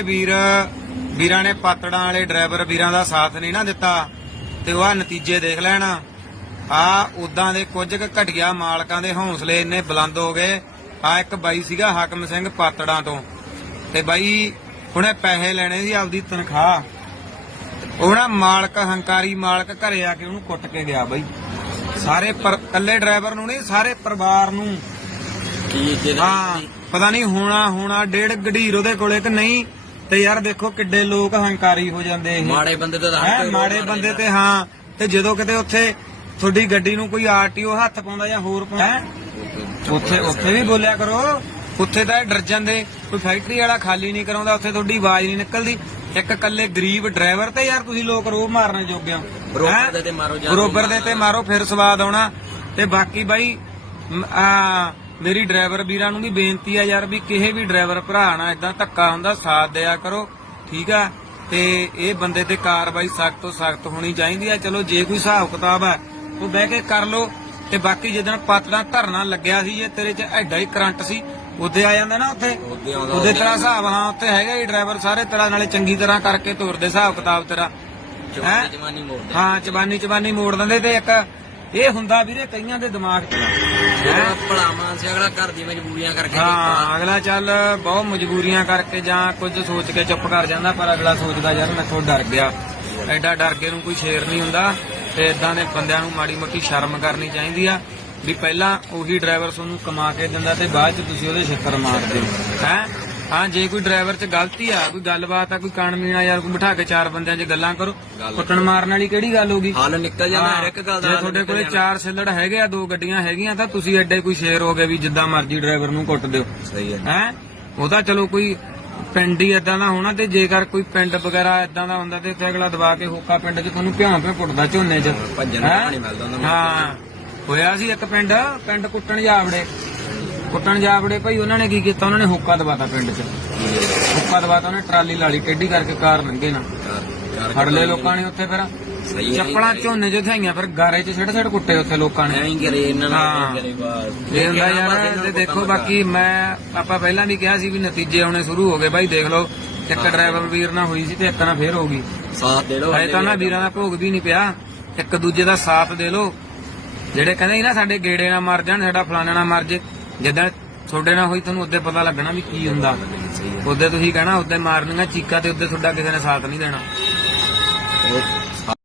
ਜਿਹੜੇ ਵੀਰ ਵੀਰਾਂ ਨੇ ਪਾਤੜਾਂ ਵਾਲੇ ਡਰਾਈਵਰ ਵੀਰਾਂ ਦਾ ਸਾਥ ਨਹੀਂ ਨਾ ਦਿੱਤਾ ਤੇ ਉਹ ਆ ਨਤੀਜੇ ਦੇਖ ਲੈਣ। ਆ ਉਦਾਂ ਦੇ ਕੁਝ ਕੁ ਘਟੀਆ ਮਾਲਕਾਂ ਦੇ ਹੌਸਲੇ ਇੰਨੇ ਬੁਲੰਦ ਹੋ ਗਏ। ਆ ਇੱਕ ਬਾਈ ਸੀਗਾ ਹਾਕਮ ਸਿੰਘ ਪਾਤੜਾਂ ਤੋਂ। ਤੇ ਬਾਈ ਉਹਨੇ ਪੈਸੇ ਲੈਣੇ ਸੀ ਆਪਦੀ ਤਨਖਾਹ। ਉਹ ਨਾ ਮਾਲਕ ਹੰਕਾਰੀ ਮਾਲਕ ਘਰੇ ਆ ਕੇ ਉਹਨੂੰ ਕੁੱਟ ਕੇ ਗਿਆ ਬਾਈ। ਸਾਰੇ ਪਰ ਕੱਲੇ ਡਰਾਈਵਰ ਨੂੰ ਨਹੀਂ ਸਾਰੇ ਪਰਿਵਾਰ ਨੂੰ। ਕੀ ਜਿਹੜਾ ਪਤਾ ਨਹੀਂ ਹੋਣਾ ਹੋਣਾ ਡੇਢ ਗਢੀਰ ਉਹਦੇ ਕੋਲੇ ਕਿ ਨਹੀਂ। ਤੇ ਯਾਰ ਦੇਖੋ ਕਿੱਡੇ ਲੋਕ ਹੰਕਾਰੀ ਹੋ ਜਾਂਦੇ ਇਹ ਮਾੜੇ ਬੰਦੇ ਤੇ ਤਾਂ ਹੈਂ, ਮਾੜੇ ਬੰਦੇ। ਤੇ ਹਾਂ ਤੇ ਜਦੋਂ ਕਿਤੇ ਉੱਥੇ ਤੁਹਾਡੀ ਗੱਡੀ ਨੂੰ ਕੋਈ ਆਰਟੀਓ ਹੱਥ ਪਾਉਂਦਾ ਜਾਂ ਹੋਰ ਪਾਉਂਦਾ ਹੈਂ? ਉੱਥੇ ਉੱਥੇ ਵੀ ਬੋਲਿਆ ਕਰੋ ਉੱਥੇ ਤਾਂ ਇਹ ਡਰ ਜਾਂਦੇ ਕੋਈ ਫੈਕਟਰੀ ਵਾਲਾ ਖਾਲੀ ਨਹੀਂ ਕਰਾਉਂਦਾ ਉੱਥੇ ਤੁਹਾਡੀ ਆਵਾਜ਼ ਨਹੀਂ ਨਿਕਲਦੀ ਇੱਕ ਕੱਲੇ ਗਰੀਬ ਡਰਾਈਵਰ ਤੇ ਯਾਰ ਤੁਸੀਂ ਲੋਕ ਰੋਹ ਮਾਰਨੇ ਜੋਗੇ ਹੋ ਬਰੋਬਰ ਹੈਂ? ਦੇ ਤੇ ਮਾਰੋ ਜਾਂ ਬਰੋਬਰ ਦੇ ਤੇ ਮਾਰੋ ਫਿਰ ਸਵਾਦ ਆਉਣਾ ਤੇ ਬਾਕੀ ਬਾਈ ਮ- ਆ ਮੇਰੀ ਡਰਾਈਵਰ ਵੀਰਾਂ ਨੂੰ ਵੀ ਬੇਨਤੀ ਆ ਯਾਰ ਵੀ ਕਿਸੇ ਵੀ ਡਰਾਈਵਰ ਭਰਾ ਨਾਲ ਇਦਾਂ ਧੱਕਾ ਹੁੰਦਾ ਸਾਥ ਦਿਆ ਕਰੋ ਠੀਕ ਆ? ਤੇ ਇਹ ਬੰਦੇ ਤੇ ਕਾਰਵਾਈ ਸਖਤ ਤੋਂ ਸਖਤ ਹੋਣੀ ਚਾਹੀਦੀ ਆ। ਚਲੋ ਜੇ ਕੋਈ ਹਿਸਾਬ ਕਿਤਾਬ ਆ ਉਹ ਬਹਿ ਕੇ ਕਰ ਲੋ ਤੇ ਬਾਕੀ ਜਦੋਂ ਪਾਤੜਾ ਧਰਨਾ ਲੱਗਿਆ ਸੀ ਜੇ ਤੇਰੇ 'ਚ ਐਡਾ ਹੀ ਕਰੰਟ ਸੀ ਉੱਥੇ ਆ ਜਾਂਦਾ ਨਾ ਉੱਥੇ। ਉਹਦੇ ਤੇਰਾ ਹਿਸਾਬ ਹਾਂ ਉੱਥੇ ਹੈਗਾ ਹੀ ਡਰਾਈਵਰ ਸਾਰੇ ਤਰ੍ਹਾਂ ਨਾਲੇ ਚੰਗੀ ਤਰ੍ਹਾਂ ਕਰਕੇ ਤੋਰਦੇ ਹਿਸਾਬ ਕਿਤਾਬ ਤੇਰਾ। ਹਾਂ? ਚਬਾਨੀ ਚਬਾਨੀ ਮੋੜ ਦਿੰਦੇ ਤੇ ਇੱਕ ਇਹ ਹੁੰਦਾ ਵੀਰੇ ਕਈਆਂ ਦੇ ਦਿਮਾਗ 'ਚ। ਜਿਹੜਾ ਅਗਲਾ ਘਰ ਦੀ ਮਜਬੂਰੀਆਂ ਕਰਕੇ ਹਾਂ ਅਗਲਾ ਚੱਲ ਬਹੁਤ ਮਜਬੂਰੀਆਂ ਕਰਕੇ ਜਾਂ ਕੁਝ ਸੋਚ ਕੇ ਚੁੱਪ ਕਰ ਜਾਂਦਾ ਪਰ ਅਗਲਾ ਸੋਚਦਾ ਯਾਰ ਮੈਥੋਂ ਡਰ ਗਿਆ। ਐਡਾ ਡਰ ਕੇ ਨੂੰ ਕੋਈ ਸ਼ੇਰ ਨਹੀਂ ਹੁੰਦਾ ਤੇ ਇਦਾਂ ਦੇ ਬੰਦਿਆਂ ਨੂੰ ਮਾੜੀ ਮੋਟੀ ਸ਼ਰਮ ਕਰਨੀ ਚਾਹੀਦੀ ਆ ਵੀ ਪਹਿਲਾਂ ਉਹੀ ਡਰਾਈਵਰ ਤੁਹਾਨੂੰ ਕਮਾ ਕੇ ਦਿੰਦਾ ਤੇ ਬਾਅਦ ਚ ਤੁਸੀਂ ਉਹਦੇ ਛਿੱਤਰ ਮਾਰਦੇ ਹੈ ਹਾਂ? ਜੇ ਕੋਈ ਡਰਾਈਵਰ 'ਚ ਗਲਤੀ ਆ ਕੋਈ ਗੱਲਬਾਤ ਆ ਕੋਈ ਕਣ ਮੀਣਾ ਯਾਰ ਕੋਈ ਬਿਠਾ ਕੇ ਚਾਰ ਬੰਦਿਆਂ 'ਚ ਗੱਲਾਂ ਕਰੋ ਗੱਲ ਕੁੱਟਣ ਮਾਰਨ ਵਾਲੀ ਕਿਹੜੀ ਗੱਲ ਹੋਗੀ ਹੱਲ ਨਿਕਲ ਜਾਂਦਾ ਹਰ ਇੱਕ ਗੱਲ ਦਾ ਜੇ ਹੱਲ ਤੁਹਾਡੇ ਨਿਕਲ ਕੋਲੇ ਜਾਣਾ। ਚਾਰ ਸਿਲੜ ਹੈਗੇ ਆ ਦੋ ਗੱਡੀਆਂ ਹੈਗੀਆਂ ਤਾਂ ਤੁਸੀਂ ਐਡੇ ਕੋਈ ਸ਼ੇਰ ਹੋ ਗਏ ਵੀ ਜਿੱਦਾਂ ਮਰਜ਼ੀ ਡਰਾਈਵਰ ਨੂੰ ਕੁੱਟ ਦਿਓ। ਸਹੀ ਹੈ। ਹੈ? ਉਹਦਾ ਚਲੋ ਕੋਈ ਪਿੰਡ ਹੀ ਏਦਾਂ ਦਾ ਹੋਣਾ ਤੇ ਜੇਕਰ ਕੋਈ ਪਿੰਡ ਵਗੈਰਾ ਏਦਾਂ ਦਾ ਹੁੰਦਾ ਤੇ ਇੱਥੇ ਅਗਲਾ ਦਬਾ ਕੇ ਹੋਕਾ ਪਿੰਡ 'ਚ ਤੁਹਾਨੂੰ ਭਿਆਂ ਭਿਆਂ ਕੁੱਟਦਾ ਝੋਨੇ 'ਚ। ਭੱਜਣ ਦਾ ਹੈਂ? ਪਾਣੀ ਮਿਲਦਾ ਉਹਨਾਂ ਨੂੰ। ਹਾਂ। ਹੋਇਆ ਸੀ ਇੱਕ ਪਿੰਡ ਪਿੰਡ ਕੁੱਟਣ ਜਾਵੜੇ। ਕੁੱਟਣ ਜਾਵੜੇ ਭਾਈ ਉਹਨਾਂ ਨੇ ਕੀ ਕੀਤਾ? ਉਹਨਾਂ ਨੇ ਹੋਕਾ ਦਬਾਤਾ ਪਿੰਡ 'ਚ। ਹੋਕਾ ਦਬਾਤਾ ਉਹਨੇ ਟਰਾਲੀ ਲਾਲੀ ਟੇਢੀ ਕਰਕੇ ਕਾਰ ਲੰਘੇ ਨਾ ਫੜ ਲਏ ਲੋਕਾਂ ਨੇ ਉੱਥੇ ਫਿਰ। ਚੱਪਲਾਂ ਝੋਨੇ 'ਚ ਥਾਈਆਂ ਫਿਰ ਗਾਰੇ 'ਚ ਛੱਡ ਛੱਡ ਕੁੱਟੇ ਉੱਥੇ ਲੋਕਾਂ ਨੇ। ਐਂ ਕਰੇ ਇਹਨਾਂ। ਨਾਲ ਕਰੇ ਬਸ ਇਹ ਹੁੰਦਾ ਯਾਰ ਨਾਲ ਤੇ ਦੇਖੋ ਬਾਕੀ ਮੈਂ ਆਪਾਂ ਪਹਿਲਾਂ ਵੀ ਕਿਹਾ ਸੀ ਵੀ ਨਤੀਜੇ ਆਉਣੇ ਸ਼ੁਰੂ ਹੋ ਗਏ। ਬਾਈ ਦੇਖ ਲਓ ਇੱਕ ਡਰਾਈਵਰ ਵੀਰ ਨਾਲ ਹੋਈ ਸੀ ਤੇ ਇੱਕ ਨਾਲ ਫੇਰ ਹੋ ਗਈ। ਸਾਥ ਦੇ ਲੋ ਹਜੇ ਤਾਂ ਨਾ ਵੀਰਾਂ ਦਾ ਭੋਗ ਵੀ ਨਹੀਂ ਪਿਆ। ਇੱਕ ਦੂਜੇ ਦਾ ਸਾਥ ਦੇ ਲਓ। ਜਿਹੜੇ ਕਹਿੰਦੇ ਨਾ ਸਾਡੇ ਗੇੜੇ ਨਾ ਮਰ ਜਾਣ ਸਾਡਾ ਫਲਾਣਾ ਨਾ ਮਰ ਜੇ। ਜਿੱਦਾਂ ਤੁਹਾਡੇ ਨਾਲ ਹੋਈ ਤੁਹਾਨੂੰ ਉਦੋਂ ਪਤਾ ਲੱਗਣਾ ਵੀ ਕੀ ਹੁੰਦਾ। ਸਹੀ ਤੁਸੀਂ ਕਹਿਣਾ, ਉਦੋਂ ਮਾਰਨੀਆਂ ਚੀਕਾਂ ਤੇ ਉਦੋਂ ਤੁਹਾਡਾ ਕਿਸੇ ਨੇ ਸਾਥ ਨਹੀਂ ਦੇਣਾ।